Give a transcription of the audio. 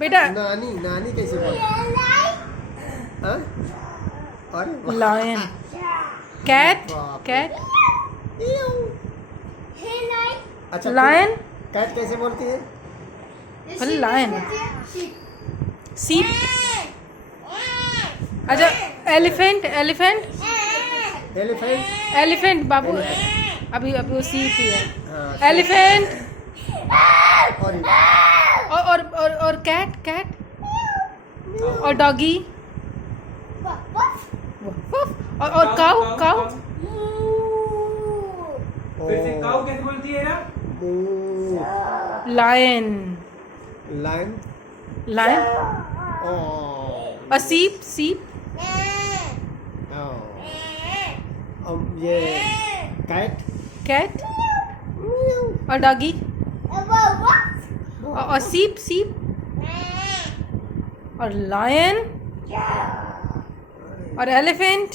बेटा नानी नानी कैसे बोलती हाँ? अरे लायन, कैट, बाप रे। कैट, अच्छा लायन, कैट कैसे बोलती है? लायन, सीप, अच्छा एलिफेंट, एलिफेंट, एलिफेंट एलिफेंट बाबू, अभी अभी वो सीप ही है। हाँ, एलिफेंट और और कैट, कैट और डॉगी और काऊ, काऊ, फिर से काऊ कैसे बोलती है ना? लायन, लाइन लायन और और सीप, सीप ये कैट कैट और डॉगी और सीप, सीप और लायन और एलिफेंट